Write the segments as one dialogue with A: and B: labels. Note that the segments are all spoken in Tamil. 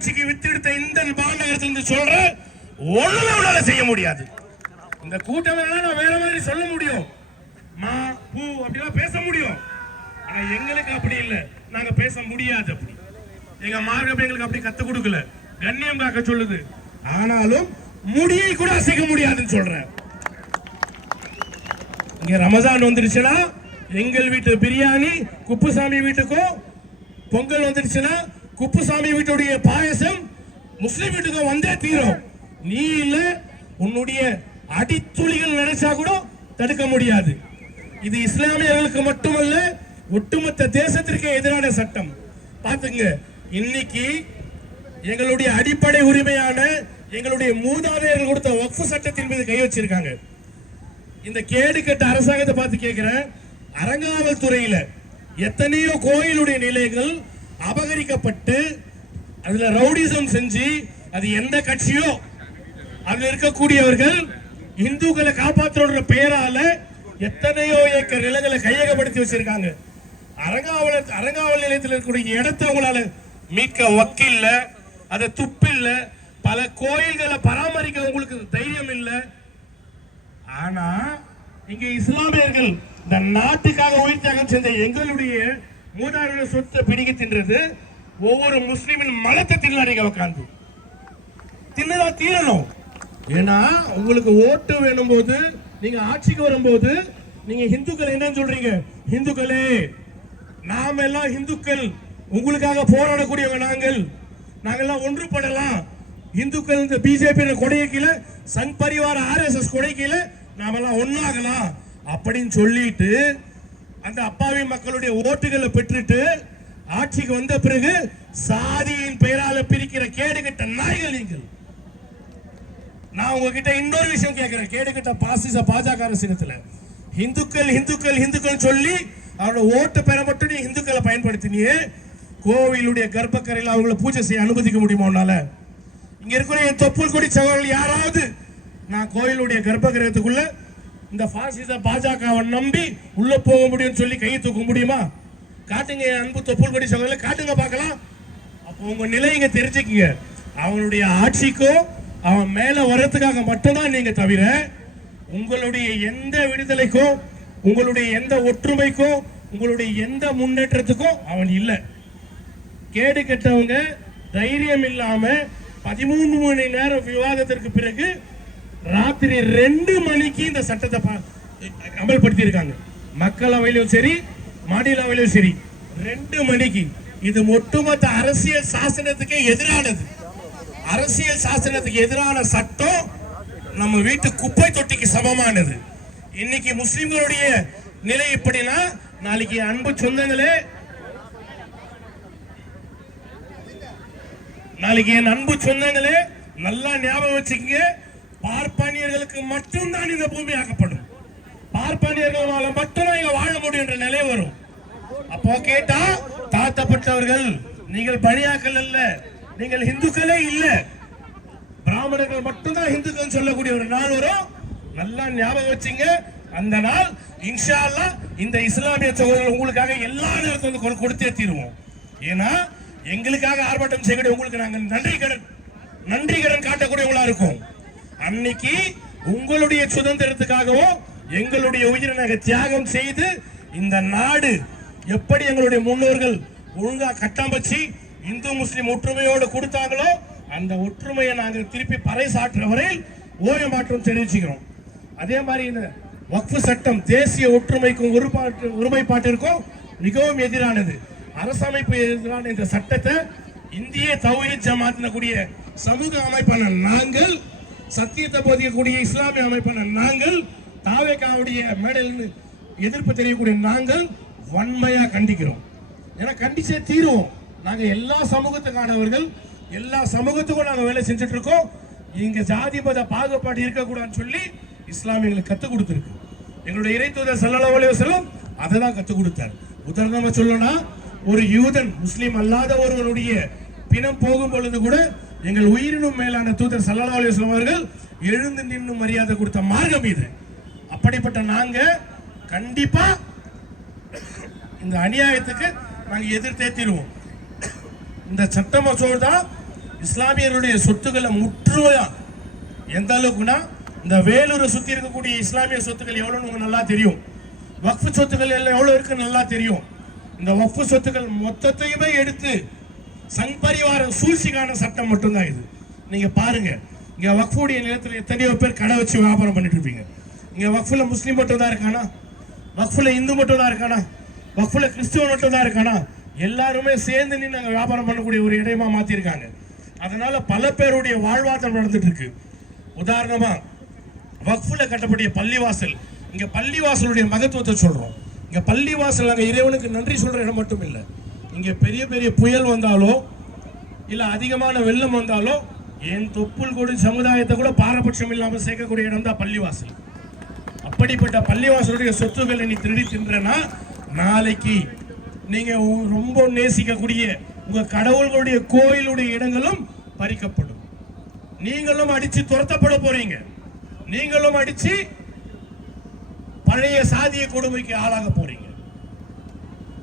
A: ஆட்சிக்கு வித்திடுத்த இந்த மாநகரத்திலிருந்து சொல்ற ஒண்ணுமே உன்னால செய்ய முடியாது. இந்த கூட்டம் நான் வேற மாதிரி சொல்ல முடியும். மா பூ அப்படிலாம் பேச முடியும். ஆனா எங்களுக்கு அப்படி இல்ல. நாங்க பேச முடியாது அப்படி. எங்க மார்க்கம் எங்களுக்கு அப்படி கத்து கொடுக்கல. கண்ணியம் காக்க சொல்லுது. ஆனாலும் முடியை கூட அசைக்க முடியாதுன்னு சொல்றேன் இங்க ரமஜான் வந்துருச்சுன்னா எங்கள் வீட்டு பிரியாணி குப்புசாமி வீட்டுக்கும் பொங்கல் வந்துருச்சுன்னா குப்புசாமி வீட்டுடைய பாயசம் முஸ்லிம் வீட்டுக்கு வந்தே தீரும். நீ இல்ல உன்னுடைய அடித்துளிகள் நினைச்சா கூட தடுக்க முடியாது. இது இஸ்லாமியர்களுக்கு மட்டுமல்ல ஒட்டுமொத்த தேசத்திற்கே எதிரான சட்டம். பாத்துங்க இன்னைக்கு எங்களுடைய அடிப்படை உரிமையான எங்களுடைய மூதாதையர்கள் கொடுத்த வக்ஃபு சட்டத்தின் மீது கை வச்சிருக்காங்க. இந்த கேடு கட்ட அரசாங்கத்தை பார்த்து கேட்கிறேன். அறங்காவல் துறையில எத்தனையோ கோயிலுடைய நிலையங்கள் அபகரிக்கப்பட்டு அதுல ரவுடிசம் செஞ்சு அது எந்த கட்சியோ அதுல இருக்கக்கூடியவர்கள் இந்துக்களை காப்பாற்றுற பெயரால எத்தனையோ ஏக்கர் நிலங்களை கையகப்படுத்தி வச்சிருக்காங்க. அரங்காவலர் அரங்காவல் நிலையத்தில் இருக்கக்கூடிய இடத்தை அவங்களால மீட்க வக்கில்ல அதை துப்பில்ல பல கோயில்களை பராமரிக்க உங்களுக்கு தைரியம் இல்லை. ஆனா இங்க இஸ்லாமியர்கள் இந்த நாட்டுக்காக உயிர் தியாகம் செஞ்ச எங்களுடைய மூதாதைய சொத்தை பிடிக்க தின்றது ஒவ்வொரு முஸ்லீமின் மலத்தை தின்னாடிங்க உட்காந்து தின்னதா தீரணும். ஏன்னா உங்களுக்கு ஓட்டு வேணும் போது நீங்க ஆட்சிக்கு வரும்போது நீங்க ஹிந்துக்கள் என்னன்னு சொல்றீங்க? ஹிந்துக்களே நாம எல்லாம் ஹிந்துக்கள். உங்களுக்காக போராடக்கூடியவங்க நாங்கள். நாங்கெல்லாம் ஒன்றுபடலாம். இந்துக்கள் இந்த பிஜேபி கொடைய கீழே சங் பரிவார ஆர்எஸ்எஸ் கொடை கீழே நாமெல்லாம் ஒன்னாகலாம் அப்படின்னு சொல்லிட்டு அந்த அப்பாவி மக்களுடைய ஓட்டுகளை பெற்றுட்டு ஆட்சிக்கு வந்த பிறகு சாதியின் பெயரால பிரிக்கிற கேடுகட்ட நாய்கள் நீங்கள். நான் உங்ககிட்ட இன்னொரு விஷயம் கேட்கிறேன். கேடுகட்ட பாசிச பாஜக அரசிடத்துல இந்துக்கள் இந்துக்கள் இந்துக்கள் சொல்லி அவரோட ஓட்டு பெற மட்டும் நீ இந்துக்களை பயன்படுத்தினியே. கோவிலுடைய கர்ப்பக்கரையில் அவங்கள பூஜை செய்ய அனுமதிக்க முடியுமா உன்னால? இங்க இருக்கிற என் தொப்புள் கொடி சகோதரர்கள் யாராவது? நான் கோயிலுடைய கர்ப்பகிரகத்துக்குள்ள இந்த பாசிச பாஜகவை நம்பி உள்ள போக முடியும்னு சொல்லி கையை தூக்க முடியுமா? காட்டுங்க அன்பு தொப்புள் கொடி சகோதரர்கள் காட்டுங்க பார்க்கலாம். அப்போ உங்க நிலை இங்க தெரிஞ்சுக்கீங்க. அவனுடைய ஆட்சிக்கோ அவன் மேல வர்றதுக்காக மட்டும்தான் நீங்க தவிர உங்களுடைய எந்த விடுதலைக்கும் உங்களுடைய எந்த ஒற்றுமைக்கும் உங்களுடைய எந்த முன்னேற்றத்துக்கும் அவன் இல்லை. கேடு கெட்டவங்க தைரியம் இல்லாம பதிமூணு மணி நேரம் விவாதத்திற்கு பிறகு ராத்திரி ரெண்டு மணிக்கு இந்த சட்டத்தை அமல்படுத்தி இருக்காங்க மக்களவையிலும் சரி மாநிலவையிலும் சரி ரெண்டு மணிக்கு. இது ஒட்டுமொத்த அரசியல் சாசனத்துக்கு எதிரானது. அரசியல் சாசனத்துக்கு எதிரான சட்டம் நம்ம வீட்டு குப்பை தொட்டிக்கு சமமானது. இன்னைக்கு முஸ்லிம்களுடைய நிலை இப்படின்னா நாளைக்கு அன்பு சொந்தங்களே நாளைக்கு என் அன்பு சொந்தங்களே நல்லா ஞாபகம் வச்சுக்கங்க. பார்ப்பானியர்களுக்கு மட்டும்தான் இந்த பூமி ஆக்கப்படும். பார்ப்பானியர்களால மட்டும்தான் இங்க வாழ முடியும் என்ற நிலை வரும். அப்போ கேட்டா தாத்தப்பட்டவர்கள் நீங்கள் பணியாக்கள் அல்ல நீங்கள் இந்துக்களே இல்ல. பிராமணர்கள் மட்டும்தான் இந்துக்கள் சொல்லக்கூடிய ஒரு நாள் வரும். நல்லா ஞாபகம் வச்சுங்க. அந்த நாள் இன்ஷா அல்லாஹ் இந்த இஸ்லாமிய சகோதரர்கள் உங்களுக்காக எல்லா நேரத்தையும் வந்து கொடுத்தே தீருவோம். ஏன்னா எங்களுக்காக ஆர்ப்பாட்டம் செய்யக்கூடிய உங்களுக்கு நாங்கள் நன்றி கடன் நன்றி கடன் காட்டக்கூடியவங்களா இருக்கும். அன்னைக்கு உங்களுடைய சுதந்திரத்துக்காகவும் எங்களுடைய உயிரை தியாகம் செய்து இந்த நாடு எப்படி எங்களுடைய முன்னோர்கள் ஒழுங்கா கட்டமைச்சு இந்து முஸ்லிம் ஒற்றுமையோடு கொடுத்தாங்களோ அந்த ஒற்றுமையை நாங்கள் திருப்பி பறைசாற்ற வரையில் ஓய மாற்றம் தெரிவிச்சுக்கிறோம். அதே மாதிரி இந்த வக்ஃபு சட்டம் தேசிய ஒற்றுமைக்கும் ஒருபாட்டு ஒருமைப்பாட்டிற்கும் மிகவும் எதிரானது. அரசமைப்பு எதிரான இந்த சட்டத்தை இந்திய தௌஹித் ஜமாத் கூடிய சமூக அமைப்பான நாங்கள் சத்தியத்தை போதிக்கக்கூடிய இஸ்லாமிய அமைப்பான நாங்கள் தாவேக்காவுடைய மேடையில் எதிர்ப்பு தெரியக்கூடிய நாங்கள் வன்மையா கண்டிக்கிறோம். ஏன்னா கண்டிச்சே தீருவோம். நாங்க எல்லா சமூகத்துக்கானவர்கள் எல்லா சமூகத்துக்கும் நாங்க வேலை செஞ்சுட்டு இருக்கோம் இங்க ஜாதி மத பாகுபாடு இருக்கக்கூடாதுன்னு சொல்லி இஸ்லாம் கற்றுக் கொடுத்துருக்கு. எங்களுடைய இறை தூதர் ஸல்லல்லாஹு அலைஹி அதை தான் கற்றுக் கொடுத்தார். உதாரணமா சொல்லணும்னா ஒரு யூதன் முஸ்லீம் அல்லாத ஒருவனுடைய பிணம் போகும் பொழுது கூட எங்கள் உயிரினும் மேலான தூதர் சல்லா அலைஹி அவர்கள் எழுந்து நின்று மரியாதை கொடுத்த மார்க்கம் இது. அப்படிப்பட்ட நாங்க கண்டிப்பா இந்த அநியாயத்துக்கு நாங்க எதிர்த்தே தீருவோம் இந்த சட்ட மசோதா இஸ்லாமியர்களுடைய சொத்துக்களை முற்றுமையா எந்த அளவுக்குன்னா இந்த வேலூரை சுத்தி இருக்கக்கூடிய இஸ்லாமிய சொத்துக்கள் எவ்வளவுன்னு உங்களுக்கு நல்லா தெரியும். வக்ஃபு சொத்துக்கள் எல்லாம் எவ்வளவு இருக்குன்னு நல்லா தெரியும். இந்த வக்ஃபு சொத்துக்கள் மொத்தத்தையுமே எடுத்து சங் பரிவார சூழ்ச்சிக்கான சட்டம் மட்டும்தான் இது. நீங்க பாருங்க. இங்க வக்ஃபுடைய நிலத்துல எத்தனையோ பேர் கடை வச்சு வியாபாரம் பண்ணிட்டு இருப்பீங்க. இங்க வக்ஃபுல முஸ்லீம் மட்டும் தான் இருக்கானா? வக்ஃபுல இந்து மட்டும் தான் இருக்கானா? வக்ஃபுல கிறிஸ்துவ மட்டும் தான் இருக்கானா? எல்லாருமே சேர்ந்து நின்று நாங்கள் வியாபாரம் பண்ணக்கூடிய ஒரு இடமா மாத்திருக்காங்க. அதனால பல பேருடைய வாழ்வாதாரம் நடந்துட்டு இருக்கு. உதாரணமா வக்ஃபுல கட்டப்படிய பள்ளிவாசல். இங்க பள்ளிவாசலுடைய மகத்துவத்தை சொல்றோம். இங்க பள்ளிவாசல் நாங்கள் இறைவனுக்கு நன்றி சொல்ற இடம் மட்டும் இல்லை. இங்க பெரிய பெரிய புயல் வந்தாலோ இல்ல அதிகமான வெள்ளம் வந்தாலோ என் தொப்புள் கொடி சமுதாயத்தை கூட பாரபட்சம் இல்லாம சேர்க்கக்கூடிய இடம் தான் பள்ளிவாசல். அப்படிப்பட்ட பள்ளிவாசலுடைய சொத்துக்களை நீ திருடி தின்றனா? நாளைக்கு நீங்க ரொம்ப நேசிக்கக்கூடிய உங்க கடவுள்களுடைய கோயிலுடைய இடங்களும் பறிக்கப்படும். நீங்களும் அடிச்சு துரத்தப்பட போறீங்க. நீங்களும் அடிச்சு பழைய சாதிய கொடுமைக்கு ஆளாக போறீங்க.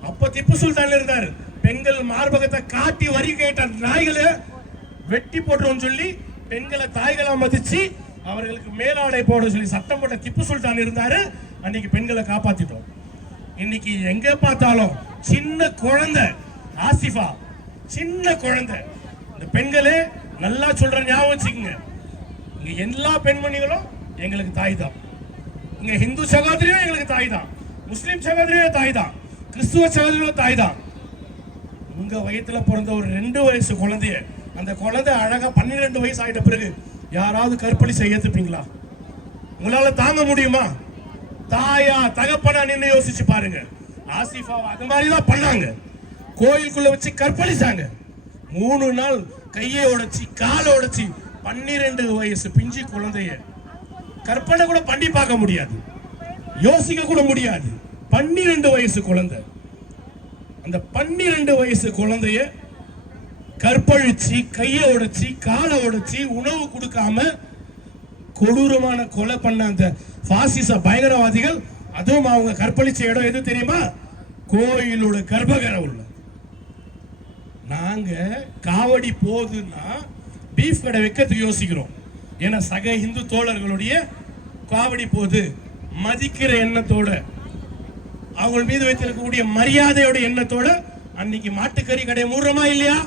A: அப்ப திப்பு சுல்தான் இருந்தாரு. பெண்கள் மார்பகத்தை காட்டி வரி கேட்ட நாய்களை வெட்டி போட்டுரும் சொல்லி பெண்களை தாய்களா மதிச்சு அவர்களுக்கு மேலாடை போட சொல்லி சட்டம் போட்ட திப்பு சுல்தான் இருந்தாரு. அன்னைக்கு பெண்களை காப்பாத்திட்டோம். இன்னைக்கு எங்க பார்த்தாலும் சின்ன குழந்தை ஆசிஃபா சின்ன குழந்தை. இந்த பெண்களே நல்லா சொல்ற ஞாபகம் வச்சுக்கோங்க. இங்க எல்லா பெண்மணிகளும் எங்களுக்கு தாய் தான் இங்க ஹிந்து சகோதரியும் எங்களுக்கு தாய் தான் முஸ்லீம் சகோதரியும் தாய் தான் கிறிஸ்துவ சகோதரியும் தாய் தான் உங்க வயித்துல பிறந்த ஒரு ரெண்டு வயசு குழந்தைய அந்த குழந்தை அழகா பன்னிரெண்டு வயசு ஆயிட்ட பிறகு யாராவது கற்பழி செய்யத்துப்பீங்களா உங்களால் உங்களால தாங்க முடியுமா? தாயா தகப்பனா நின்று யோசிச்சு பாருங்க. ஆசிஃபா அது மாதிரி தான் பண்ணாங்க. கோயிலுக்குள்ள வச்சு கற்பழிச்சாங்க. மூணு நாள் கையை உடைச்சி காலை உடைச்சி பன்னிரெண்டு வயசு பிஞ்சு குழந்தைய கற்பனை கூட பண்ணி பார்க்க முடியாது. யோசிக்க கூட முடியாது. பன்னிரெண்டு வயசு குழந்தை. அந்த பன்னிரெண்டு வயசு குழந்தைய கற்பழிச்சு கையை உடைச்சி காலை உடைச்சி உணவு கொடுக்காம கொடூரமான கொலை பண்ண அந்த பாசிச பயங்கரவாதிகள் அதுவும் அவங்க கற்பழிச்ச இடம் எது தெரியுமா? கோயிலோட கர்ப்பகரம் உள்ள. நாங்க காவடி போகுதுன்னா பீஃப் கடை வைக்கிறதுக்கு யோசிக்கிறோம். ஏன்னா சக இந்து தோழர்களுடைய காவடி போகுது மதிக்கிற எண்ணத்தோட அவங்க மீது வைத்திருக்கக்கூடிய மரியாதையோட எண்ணத்தோட அன்னைக்கு மாட்டுக்கறி கடையை மூடுறோமா இல்லையா?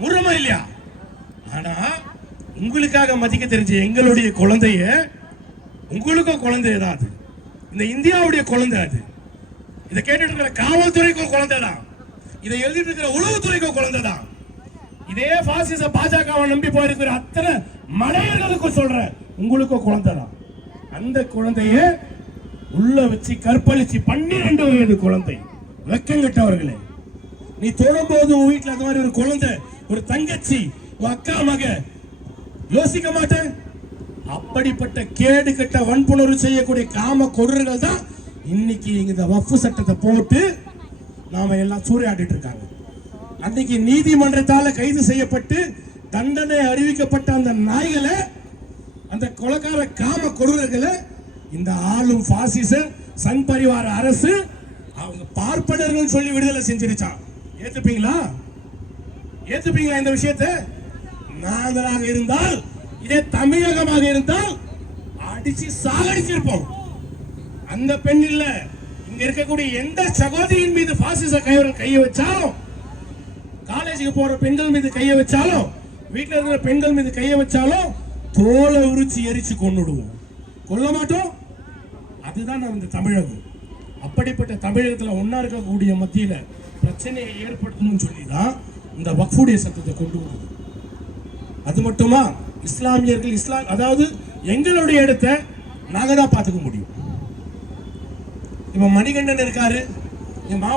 A: மூடுறோமா இல்லையா? ஆனா உங்களுக்காக மதிக்க தெரிஞ்ச எங்களுடைய குழந்தைய உங்களுக்கும் குழந்தைதான் அது. இந்த இந்தியாவுடைய குழந்தை அது. இதை கேட்டுட்டு இருக்கிற காவல்துறைக்கும் குழந்தை தான். இதை எழுதிட்டு இருக்கிற உளவுத்துறைக்கும் குழந்தை தான். இதே பாசிச பாஜகவை நம்பி போயிருக்கிற அத்தனை மலையர்களுக்கும் சொல்ற உங்களுக்கும் குழந்தை தான். அந்த குழந்தைய உள்ள வச்சு கற்பழிச்சு பன்னிரெண்டு வயது குழந்தை. வெக்கங்கட்டவர்களே நீ தொழும்போது உன் வீட்டில் அந்த மாதிரி ஒரு குழந்தை ஒரு தங்கச்சி உன் அக்கா மக யோசிக்க மாட்டேன்? அப்படிப்பட்ட கேடு கெட்ட வன்புணர்வு செய்யக்கூடிய காம கொடர்கள் தான் இன்னைக்கு இந்த வஃப்பு சட்டத்தை போட்டு நாம எல்லாம் சூறையாடிட்டு இருக்காங்க. அன்னைக்கு நீதிமன்றத்தால் கைது செய்யப்பட்டு தண்டனை அறிவிக்கப்பட்ட அந்த நாய்களை அந்த கொலக்கார காம கொடூரர்களை இந்த ஆளும் பாசிச சங் பரிவார அரசு அவங்க பார்ப்பனர்கள் சொல்லி விடுதலை செஞ்சிருச்சான் ஏத்துப்பீங்களா? ஏத்துப்பீங்களா இந்த விஷயத்தை? நாங்களாக இருந்தால் இதே தமிழகமாக இருந்தால் அடிச்சு சாகடிச்சிருப்போம். அந்த பெண் இல்ல. இங்க இருக்கக்கூடிய எந்த சகோதரியின் மீது பாசிச கைவர்கள் கையை வச்சாலும் காலேஜுக்கு போற பெண்கள் மீது கையை வச்சாலும் வீட்டில் இருக்கிற பெண்கள் மீது கையை வச்சாலும் தோலை உரிச்சு எரிச்சு கொண்டுடுவோம் கொல்ல மாட்டோம்? அதுதான் நம்ம தமிழகம். அப்படிப்பட்ட தமிழகத்தில் ஒன்னா இருக்கக்கூடிய மத்தியில பிரச்சனையை ஏற்படுத்தணும்னு சொல்லி தான் இந்த வக்ஃபுடைய சட்டத்தை கொண்டு வந்தது. அது மட்டுமா? இஸ்லாமியர்கள் இஸ்லாம் அதாவது எங்களுடைய இடத்தை நாங்கள் தான் பார்த்துக்க முடியும். இப்போ மணிகண்டன் இருக்காரு